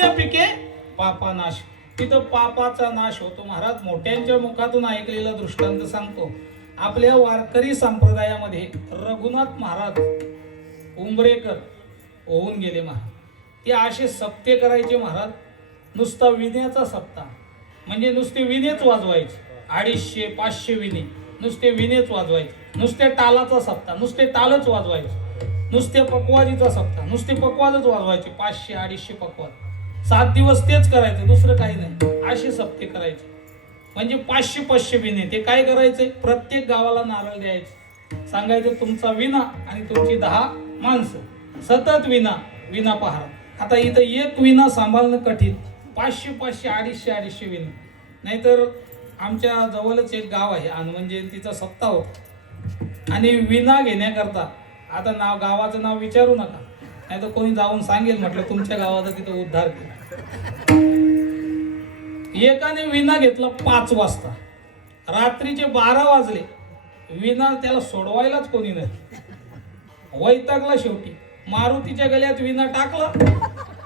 पुण्य पिके पापानाश. तिथं पापाचा नाश होतो. महाराज मोठ्यांच्या मुखातून ऐकलेला दृष्टांत सांगतो. आपल्या वारकरी संप्रदायामध्ये रघुनाथ महाराज उंबरेकर होऊन गेले महाराज. ते असे सप्ते करायचे महाराज. नुसता विण्याचा सप्ता म्हणजे नुसते विणेच वाजवायचे. 250-500 विणे नुसते विणेच वाजवायचे. नुसते टालाचा सप्ता नुसते टालच वाजवायचे. नुसते पकवाजीचा सप्ता नुसते पकवाजच वाजवायचे. 500-250 पकवाज 7 दिवस तेच करायचं, दुसरं काही नाही. असे सप्ते करायचे म्हणजे 500-500 विणे. ते काय करायचे, प्रत्येक गावाला नारळ द्यायचे. सांगायचे तुमचा विना आणि तुमची 10 माणसं सतत विना पहारा. आता इथं एक विना सांभाळणं कठीण. 500-500 250-250 विना. नाहीतर आमच्या जवळच एक गाव आहे म्हणजे तिचा सप्ताह होता आणि विना घेण्याकरता आता गावाचं नाव विचारू नका, नाही तर कोणी जाऊन सांगेल म्हटलं तुमच्या गावाचा तिथं उद्धार केला. एकाने विना घेतला 5 वाजता. रात्रीचे 12 वाजले. विना त्याला सोडवायलाच कोणी नाही. वैतागला शेवटी. मारुतीच्या गळ्यात विना टाकला.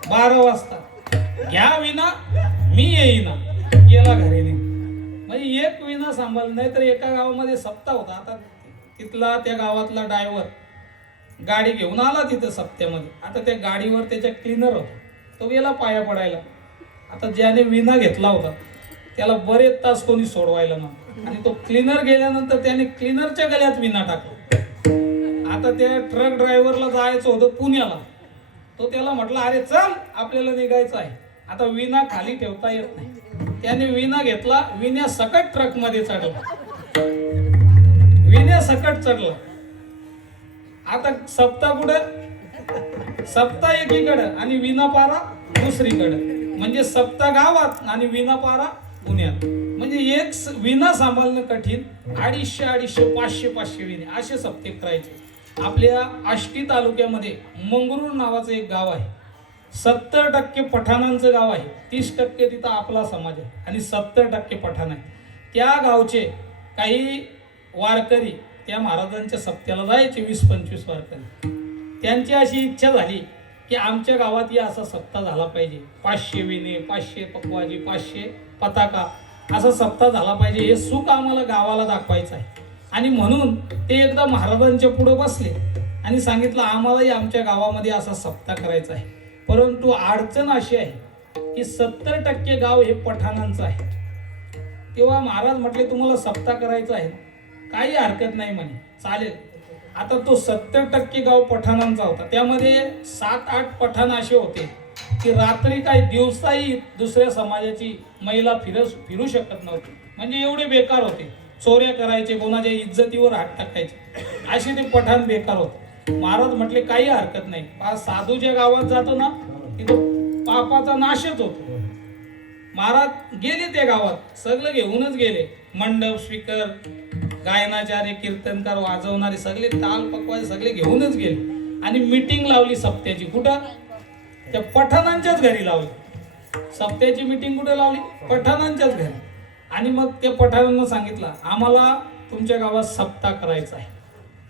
12 वाजता घ्या विना मी येईना. गेला घरी नाही. म्हणजे एक विना सांभाळ. नाही तर एका गावामध्ये सप्ताह होता. आता तिथला त्या गावातला ड्रायव्हर गाडी घेऊन आला तिथं सप्त्यामध्ये. आता त्या गाडीवर त्याच्या क्लीनर होता. तो गेला पाया पडायला. आता ज्याने विना घेतला होता त्याला बरेच तास कोणी सोडवायला ना. आणि तो क्लीनर गेल्यानंतर त्याने क्लीनरच्या गळ्यात विना टाकला. आता त्या ट्रक ड्रायव्हरला जायचं होतं पुण्याला. तो त्याला म्हटला अरे चल आपल्याला निघायचं आहे. आता विना खाली ठेवता येत नाही. त्याने विना घेतला. विण्या सकट ट्रक मध्ये चढला. विण्या सकट चढला. आता सप्ताह कुठं, सप्ताह एकीकडं आणि विनापारा दुसरीकडं. म्हणजे सप्ताह गावात आणि विनापारा पुण्यात. म्हणजे एक विना सांभाळणं कठीण. 250-250 500-500 विणे असे सप्ते करायचे. आपल्या आष्टी तालुक्यामध्ये मंगरूळ नावाचं एक गाव आहे. 70% पठाणांचं गाव आहे. 30% तिथं आपला समाज आहे आणि 70% पठाण आहे. त्या गावचे काही वारकरी त्या महाराजांच्या सप्त्याला जायचे. 20-25 वारकरी. त्यांची अशी इच्छा झाली की आमच्या गावात या असा सप्ताह झाला पाहिजे. 500 विणे 500 पकवाजी 500 पताका असा सप्ताह झाला पाहिजे. हे सुख आम्हाला गावाला दाखवायचं आहे. आणि म्हणून ते एकदा महाराजांच्या पुढे बसले आणि सांगितलं आम्हालाही आमच्या गावामध्ये असा सप्ताह करायचा आहे. परंतु अडचण अशी आहे की 70% गाव हे पठाणांचं आहे. तेव्हा महाराज म्हटले तुम्हाला सप्ताह करायचा आहे, काही हरकत नाही म्हणे, चालेल. आता तो 70% गाव पठाणांचा होता. त्यामध्ये 7-8 पठाण असे होते की रात्री काही दिवसाही दुसऱ्या समाजाची महिला फिरू शकत नव्हती. म्हणजे एवढे बेकार होते. चोऱ्या करायचे, कोणाच्या इज्जतीवर हात टाकायचे, असे ते पठाण बेकार होते. महाराज म्हटले काही हरकत नाही. साधूच्या गावात जातो ना तिथं पापाचा नाशच होतो. महाराज गेले त्या गावात. सगळं घेऊनच गेले. मंडप, स्पीकर, गायनाचार्य, कीर्तनकार, वाजवणारे सगळे ताल पकवाज सगळे घेऊनच गेले. आणि मीटिंग लावली सप्त्याची. कुठं, त्या पठाणांच्याच घरी लावली. सप्त्याची मीटिंग कुठे लावली, पठाणांच्याच घरी. आणि मग त्या पठाणांना सांगितलं आम्हाला तुमच्या गावात सप्ताह करायचा आहे.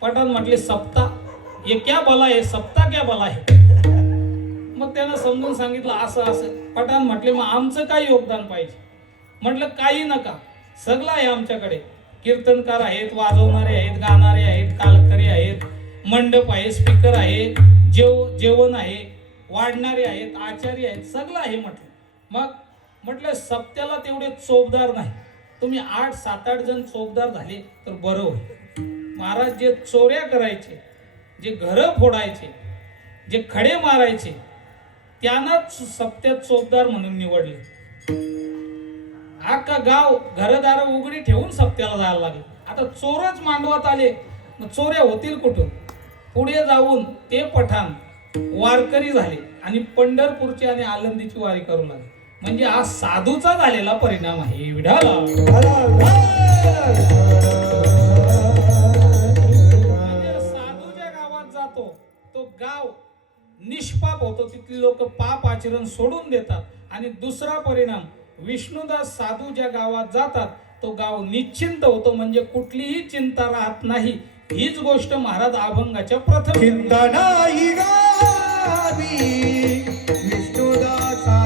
पठाण म्हटले सप्ताह, ये क्या भला है, सप्ताह क्या भला है. मग त्यांना समजून सांगितलं असं असं. पठाण म्हटले मग आमचं काय योगदान पाहिजे. म्हटलं काही नका, सगळं आहे आमच्याकडे. कीर्तनकार आहेत, वाजवणारे आहेत, गाणारे आहेत, कालकरी आहेत, मंडप आहे, स्पीकर आहे, जेवण आहे, वाढणारे आहेत, आचार्य आहेत, सगळं आहे म्हटलं. मग म्हटलं सप्त्याला तेवढे चोपदार नाही, तुम्ही 8-7-8 जण चोपदार झाले तर बरं होईल. महाराज जे चोऱ्या करायचे, जे घरं फोडायचे, जे खडे मारायचे, त्यांनाच सप्त्यात चोपदार म्हणून निवडले. अख्खा गाव घरदार उघडी ठेवून सप्त्याला जायला लागले. आता चोरच मांडवात आले, मग चोऱ्या होतील कुठून. पुढे जाऊन ते पठाण वारकरी झाले आणि पंढरपूरची आणि आळंदीची वारी करू लागले. म्हणजे हा साधूचा झालेला परिणाम आहे. विढाला साधूच्या गावात जातो तो गाव निष्पाप होतो. तिथली लोक पाप आचरण सोडून देतात. आणि दुसरा परिणाम, विष्णुदास साधू ज्या गावात जातात तो गाव निश्चिंत होतो. म्हणजे कुठलीही चिंता राहत नाही. हीच गोष्ट महाराज अभंगाच्या प्रथम चिंता नाही गावी विष्णुदासा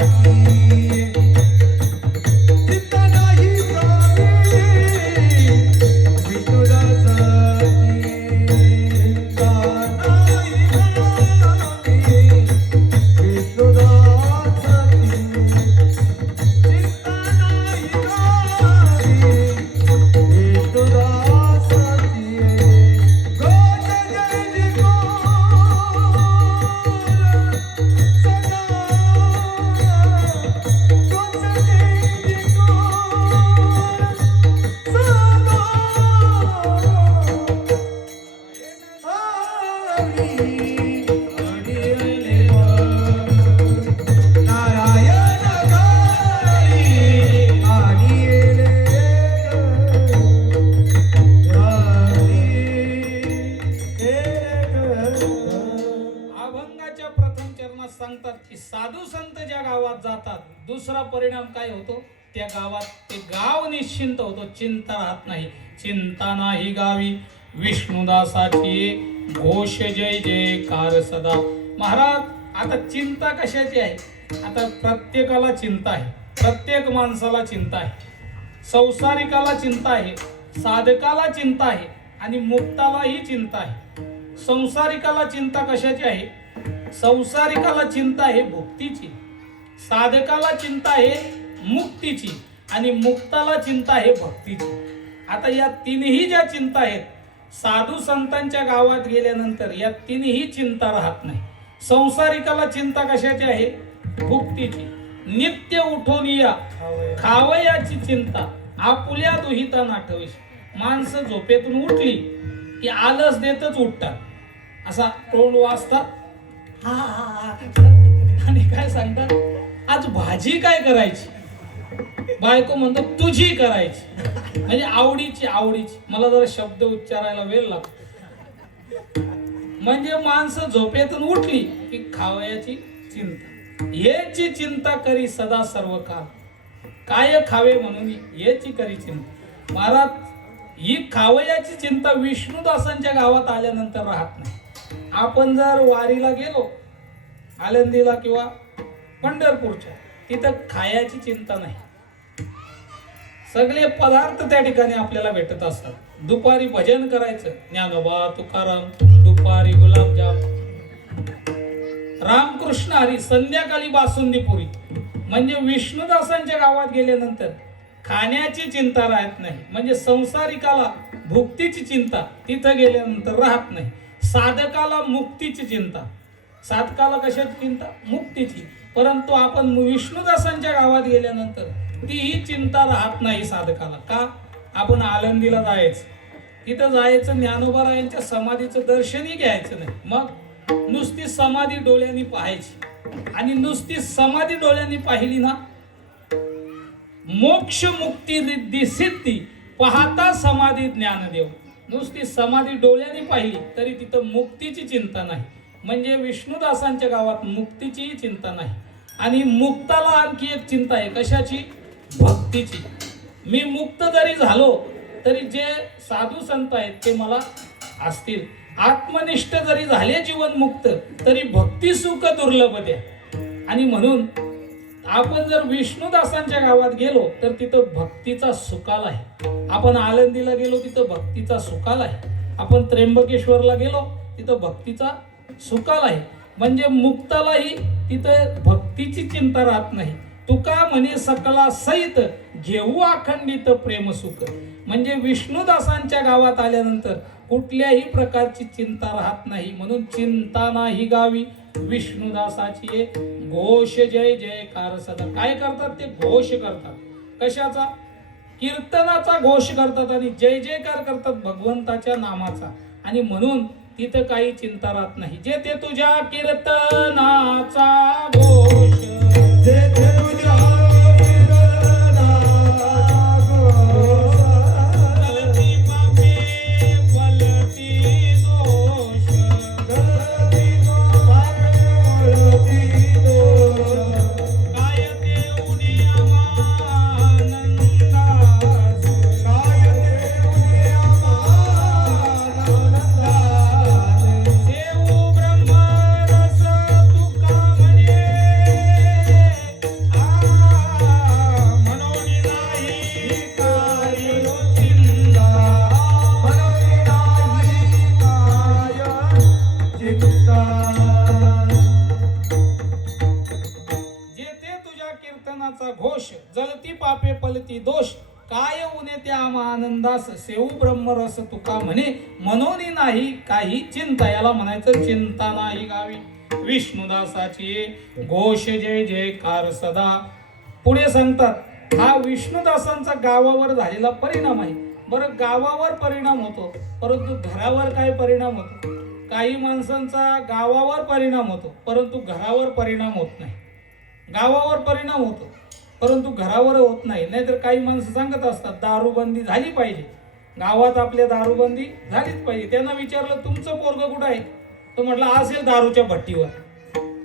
जातात, दुसरा परिणाम काय होतो, त्या गावात ते गाव निश्चिंत होतो, चिंता राहत नाही. चिंता नाही गावी विष्णुदासाची, घोष जय जयकार सदा. महाराज, आता चिंता कशाची आहे? आता प्रत्येकाला चिंता आहे, प्रत्येक माणसाला चिंता आहे. संसारिकाला चिंता आहे, साधकाला चिंता आहे आणि मुक्तालाही चिंता आहे. संसारिकाला चिंता कशाची आहे? संसारिकाला चिंता आहे भुक्तीची, साधकाला चिंता आहे मुक्तीची आणि मुक्ताला चिंता आहे भक्तीची. आता या तिन्ही ज्या चिंता आहेत, साधू संतांच्या गावात गेल्यानंतर या तिन्ही चिंता राहत नाही. संसारिकाला चिंता कशाची आहे? भुक्तीची. नित्य उठून या खावयाची चिंता, आपुल्या दुहिता नाठवीस. माणसं झोपेतून उठली की आलस देतच उठतात, असा तोंड वाजतात आणि काय सांगतात, आज भाजी काय करायची? बायको म्हणतो तुझी करायची, म्हणजे आवडीची. आवडीची मला जरा शब्द उच्चारायला वेळ लागतो. म्हणजे माणसं झोपेतून उठली की खावयाची चिंता, याची चिंता करी सदा सर्व काळ. काय खावे म्हणून याची करी चिंता. महाराज, ही खावयाची चिंता विष्णुदासांच्या गावात आल्यानंतर राहत नाही. आपण जर वारीला गेलो आळंदीला किंवा पंढरपूरच्या, तिथं खायची चिंता नाही. सगळे पदार्थ त्या ठिकाणी आपल्याला भेटत असतात. दुपारी भजन करायचं, ज्ञानोबा तुकाराम, दुपारी गुलाबजाम, रामकृष्ण हरी, संध्याकाळी बासुंदी पुरी. म्हणजे विष्णुदासांच्या गावात गेल्यानंतर खाण्याची चिंता राहत नाही. म्हणजे संसारिकाला भुक्तीची चिंता तिथं गेल्यानंतर राहत नाही. साधकाला मुक्तीची चिंता, साधकाला कशाची चिंता? मुक्तीची. परंतु आपण विष्णुदासांच्या गावात गेल्यानंतर तीही चिंता राहत नाही साधकाला. का? आपण आळंदीला जायचं, तिथं जायचं, ज्ञानोबारायांच्या समाधीचं दर्शनही घ्यायचं नाही. मग नुसती समाधी डोळ्यांनी पाहायची, आणि नुसती समाधी डोळ्यांनी पाहिली ना, मोक्ष मुक्ती रिद्धी सिद्धी पाहता समाधी ज्ञानदेव. नुसती समाधी डोळ्यांनी पाहिली तरी तिथं मुक्तीची चिंता नाही. म्हणजे विष्णुदासांच्या गावात मुक्तीचीही चिंता नाही. आणि मुक्ताला आणखी एक चिंता आहे, कशाची? भक्तीची. मी मुक्त जरी झालो तरी जे साधू संत आहेत ते मला असतील. आत्मनिष्ठ जरी झाले जीवन मुक्त तरी भक्ती सुख दुर्लभ द्या. आणि म्हणून आपण जर विष्णुदासांच्या गावात गेलो तर तिथं भक्तीचा सुकाल आहे. आपण आळंदीला गेलो तिथं भक्तीचा सुकाल आहे. आपण त्र्यंबकेश्वरला गेलो तिथं भक्तीचा सुकाल आहे. म्हणजे मुक्तालाही तिथं भक्तीची चिंता राहत नाही. तुका म्हणे सकला सहित घेऊ अखंडित प्रेम सुख. म्हणजे विष्णुदासांच्या गावात आल्यानंतर कुठल्याही प्रकारची चिंता राहत नाही. म्हणून चिंता नाही गावी विष्णुदासाची, घोष जय जयकार सदा. काय करतात ते? घोष करतात. कशाचा? कीर्तनाचा घोष करतात आणि जय जयकार करतात भगवंताच्या नामाचा. आणि म्हणून तिथं काही चिंता राहत नाही. जे ते तुझ्या कीर्तनाचा घोष, जे ते तुझ्या घोष, जलती पापे पलती दोष, काय उने त्या आनंदास सेऊ ब्रह्मरस तुका म्हणे, मनोनी नाही काही चिंता. याला म्हणायचं चिंता नाही गावी विष्णुदासाची, घोष जय जयकार सदा. पुढे सांगतात हा विष्णुदासांचा गावावर झालेला परिणाम आहे. बरं, गावावर परिणाम होतो परंतु घरावर काय परिणाम होतो? काही माणसांचा गावावर परिणाम होतो परंतु घरावर परिणाम होत नाही. गावावर परिणाम होतो परंतु घरावर होत नाही. नाहीतर काही माणसं सांगत असतात दारूबंदी झाली पाहिजे, गावात आपल्या दारूबंदी झालीच पाहिजे. त्यांना विचारलं तुमचं पोरगं कुठं आहे? तो म्हटलं असेल दारूच्या भट्टीवर.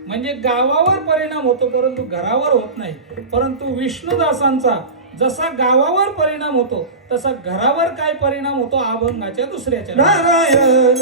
म्हणजे गावावर परिणाम होतो परंतु घरावर होत नाही. परंतु विष्णुदासांचा जसा गावावर परिणाम होतो तसा घरावर काय परिणाम होतो अभंगाच्या दुसऱ्याच्या नारायण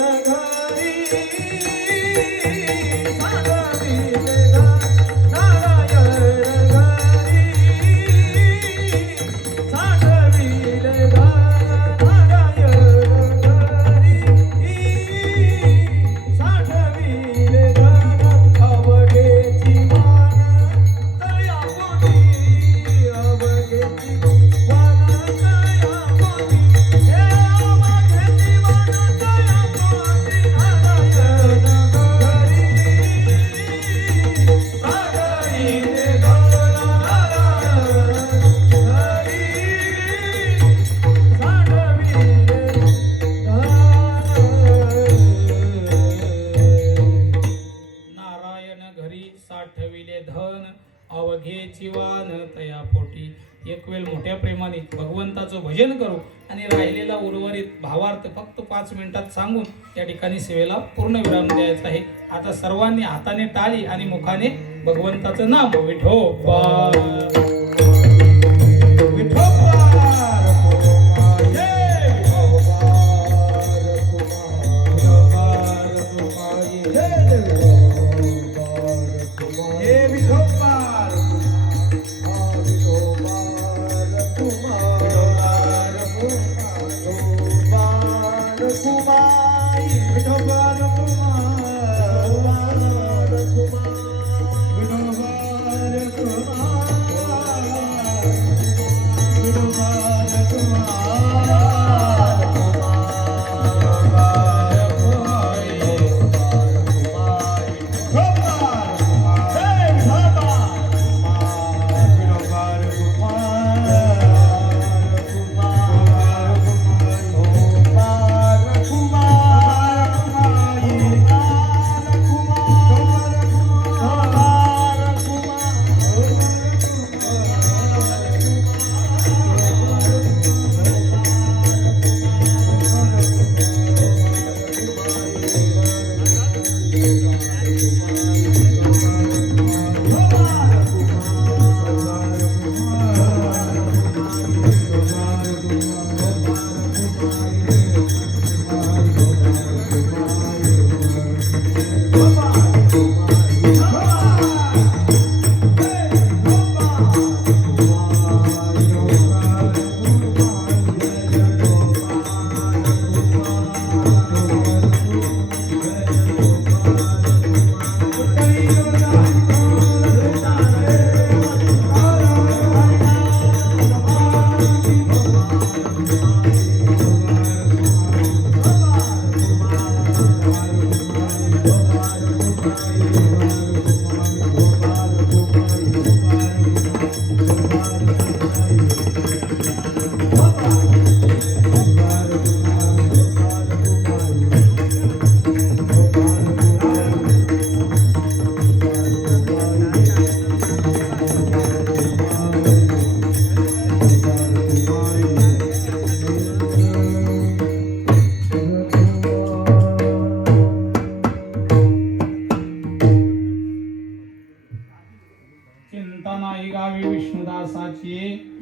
साठविले धन अवघे जीवन तया पोटी. एक वेळ मोठ्या प्रेमाने भगवंताचं भजन करू आणि राहिलेला उर्वरित भावार्थ फक्त 5 मिनिटात सांगून या ठिकाणी सेवेला पूर्ण विराम द्यायचा आहे. आता सर्वांनी हाताने टाळी आणि मुखाने भगवंताचं नाम विठोबा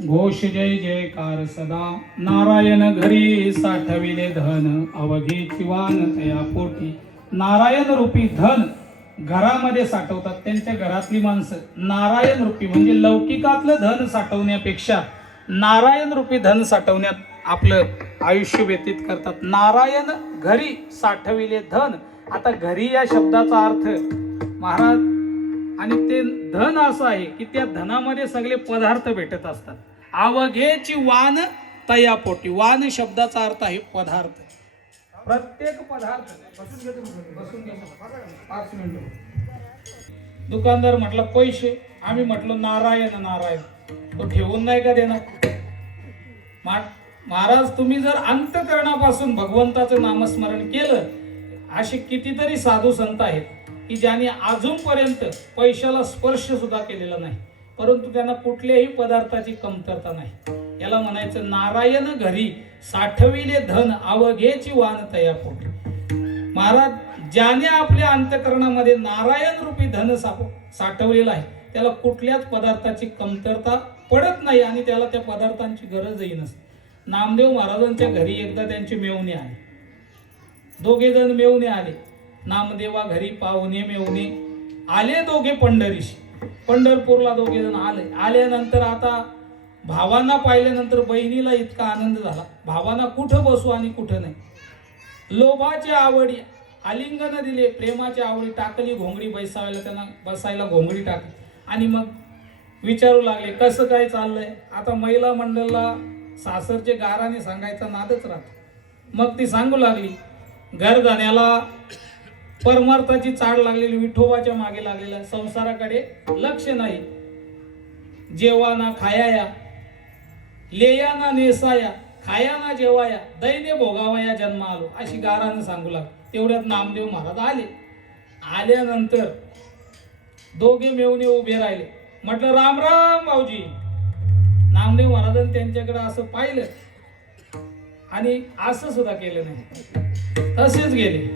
घोष जय जयकार सदा. नारायण घरी साठविले धन अवघे जीवन तया पोटी. नारायण रूपी धन घरामध्ये साठवतात त्यांच्या घरातली माणसं. नारायण रूपी म्हणजे लौकिकातलं धन साठवण्यापेक्षा नारायण रूपी धन साठवण्यात आपलं आयुष्य व्यतीत करतात. नारायण घरी साठविले धन. आता घरी या शब्दाचा अर्थ महाराज आणि ते धन असं आहे की त्या धनामध्ये सगळे पदार्थ भेटत असतात. अवघेची वान तया पोटी. वान शब्दाचा अर्थ आहे पदार्थ. प्रत्येक पदार्थ बसून घे 5 मिनिट. दुकानदार म्हटलं पैसे, आम्ही म्हटलो नारायण नारायण, तो ठेवून नाही का देणार. महाराज तुम्ही जर अंतःकरणापासून भगवंताचं नामस्मरण केलं, असे कितीतरी साधू संत आहेत की ज्यांनी अजूनपर्यंत पैशाला स्पर्श सुद्धा केलेला नाही, परंतु त्यांना कुठल्याही पदार्थाची कमतरता नाही. याला म्हणायचं नारायण घरी साठविले धन अवघेची वान तया पोटी. महाराज ज्याने आपल्या अंतःकरणामध्ये नारायण रूपी धन साठवलेलं आहे त्याला कुठल्याच पदार्थाची कमतरता पडत नाही आणि त्याला त्या पदार्थांची गरजही नसते. नामदेव महाराजांच्या घरी एकदा त्यांचे मेवणे आले. दोघे जण मेवणे आले. नामदेवा घरी पाहुणे मेवणे आले दोघे पंढरीशी. पंढरपूरला दोघे जण आल्यानंतर आता भावांना पाहिल्यानंतर बहिणीला इतका आनंद झाला. भावांना कुठं बसू आणि कुठं नाही. लोभाच्या आवडी आलिंगन दिले, प्रेमाच्या आवडी टाकली घोंगडी बैसायला, त्यांना बसायला घोंगडी टाकली आणि मग विचारू लागले कसं काय चाललंय. आता महिला मंडळाला सासरचे गाराने सांगायचा नादच राहतो. मग ती सांगू लागली घर जाण्याला परमार्थाची चाड लागलेली, विठोबाच्या मागे लागलेला, संसाराकडे लक्ष नाही. जेवा ना खाया, लेया ना नेसाया, खाया ना जेवाया, दैने भोगावया जन्म आलो, अशी गारानं सांगू लागली. तेवढ्यात नामदेव महाराज आले. आल्यानंतर दोघे मेवणे उभे राहिले. म्हटलं राम राम भाऊजी. नामदेव महाराजांनी त्यांच्याकडे असं पाहिलं आणि असं सुद्धा केलं नाही, तसेच गेले.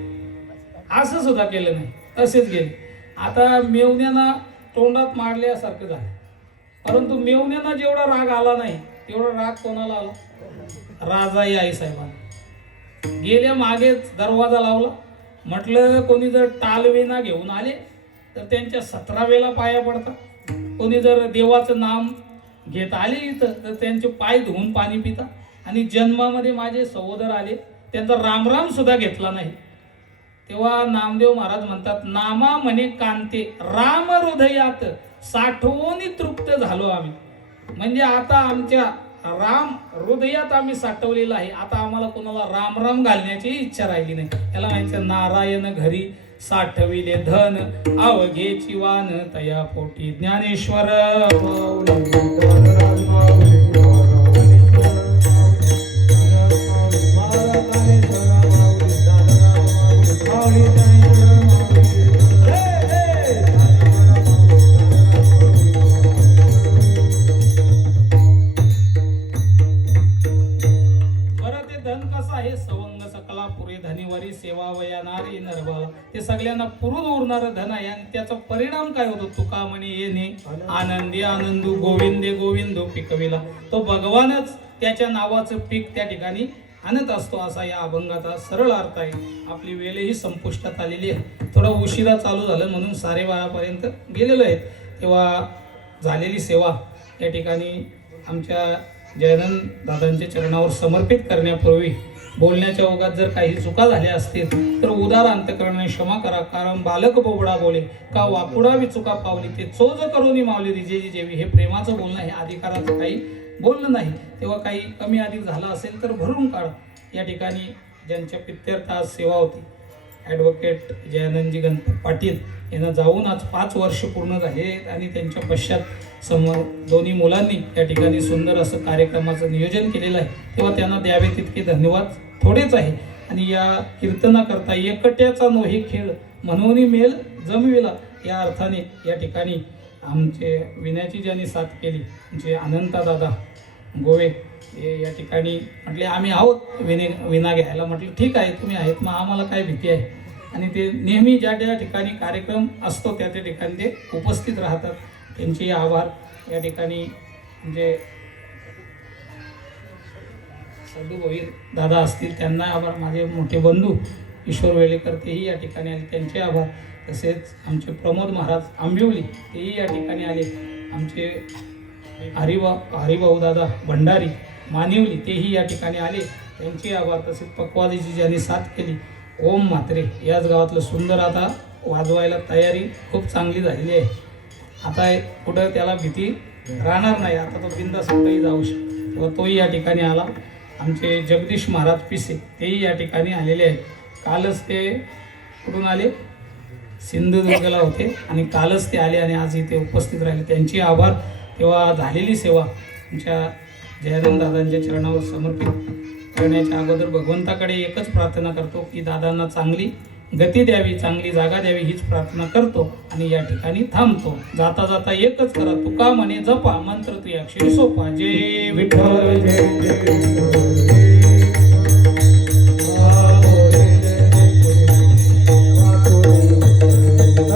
असं सुद्धा केलं नाही, तसेच गेले. आता मेवण्यांना तोंडात मारल्यासारखं झालं. परंतु मेवण्यांना जेवढा राग आला नाही तेवढा राग कोणाला आला? राजाई आई साहेबांना. गेल्या मागेच दरवाजा लावला. म्हटलं कोणी जर टालवेना घेऊन आले तर त्यांच्या 17 वेळा पाया पडतात. कोणी जर देवाचं नाम घेत आले इथं तर त्यांचे पाय धुवून पाणी पिता. आणि जन्मामध्ये माझे सहोदर आले त्यांचा रामराम सुद्धा घेतला नाही. तेव्हा नामदेव महाराज म्हणतात नामा म्हणे कांते राम हृदयात साठवून तृप्त झालो आम्ही. म्हणजे आता आमच्या राम हृदयात आम्ही साठवलेलं आहे. आता आम्हाला कोणाला राम राम घालण्याची इच्छा राहिली नाही. याला म्हणायचं नारायण घरी साठविले धन अवघेची वान तया पोटी ज्ञानेश्वर. ते सगळ्यांना पुरून उरणारं धन आहे आणि त्याचा परिणाम काय होतो? तुका म्हणे येणे आनंदी आनंदू गोविंदे गोविंदो पिकविला. तो भगवानच त्याच्या नावाचं पीक त्या ठिकाणी आणत असतो असा या अभंगाचा सरळ अर्थ आहे. आपली वेळही संपुष्टात आलेली आहे. थोडा उशिरा चालू झालं म्हणून 12:30पर्यंत गेलेलो आहे. तेव्हा झालेली सेवा या ठिकाणी आमच्या जयनंद दादांच्या चरणावर समर्पित करण्यापूर्वी बोलण्याच्या ओघात जर काही चुका झाल्या असतील तर उदार अंतकरणाने क्षमा करा. कारण बालक बोबडा बोले का वाकुडावी चुका पावली ते चोज करून मावली रिजेजी जेवी. हे प्रेमाचं बोलणं आहे, अधिकाराचं काही बोलणं नाही. तेव्हा काही कमी अधिक झाला असेल तर भरून काढा. या ठिकाणी ज्यांच्या पित्यर्थ आज सेवा होती ॲडव्होकेट जयानंदजी गणपत पाटील यांना जाऊन आज 5 वर्ष पूर्ण झाले आणि त्यांच्या पश्चात समोर दोन्ही मुलांनी या ठिकाणी सुंदर असं कार्यक्रमाचं नियोजन केलेलं आहे. तेव्हा त्यांना द्यावे तितके धन्यवाद थोडेच आहे. आणि या कीर्तनाकरता एकट्याचा नोहे खेळ म्हणून मेल जमविला या अर्थाने या ठिकाणी आमचे विण्याची ज्यांनी साथ केली म्हणजे अनंतदादा गोवे या ठिकाणी म्हटले आम्ही आहोत विना घ्यायला. म्हटलं ठीक आहे तुम्ही आहेत मग आम्हाला काय भीती आहे. आणि ते नेहमी ज्या ज्या ठिकाणी कार्यक्रम असतो त्या त्या ठिकाणी ते उपस्थित राहतात. त्यांचे आभार. या ठिकाणी म्हणजे सदू भोईर दादा असतील त्यांना आभार. माझे मोठे बंधू ईश्वर वेळेकर तेही या ठिकाणी आले त्यांचे आभार. तसेच आमचे प्रमोद महाराज आंबिवली तेही या ठिकाणी आले. आमचे हरिभाऊ दादा भंडारी मानिवली तेही या ठिकाणी आले त्यांचे आभार. तसेच पक्वादीची ज्यांनी साथ केली ओम म्हात्रे याच गावातलं सुंदर आता वाजवायला तयारी खूप चांगली झालेली आहे. आता कुठं त्याला भीती राहणार नाही. आता तो बिंदास कुठेही जाऊ शकतो. तोही या ठिकाणी आला. आमचे जगदीश महाराज पिसे तेही या ठिकाणी आलेले आहेत. कालच ते कुठून आले सिंधुदुर्गला होते आणि कालच ते आले आणि आज इथे उपस्थित राहिले त्यांचे आभार. तेव्हा झालेली सेवा आमच्या जयराम दादांच्या चरणावर समर्पित करण्याच्या अगोदर भगवंताकडे एकच प्रार्थना करतो की दादांना चांगली गती द्यावी चांगली जागा द्यावी हीच प्रार्थना करतो आणि या ठिकाणी थांबतो. जाता जाता एकच करा तुका म्हणे जपा मंत्र 3 अक्षरी सोपा. जय विठ्ठल जय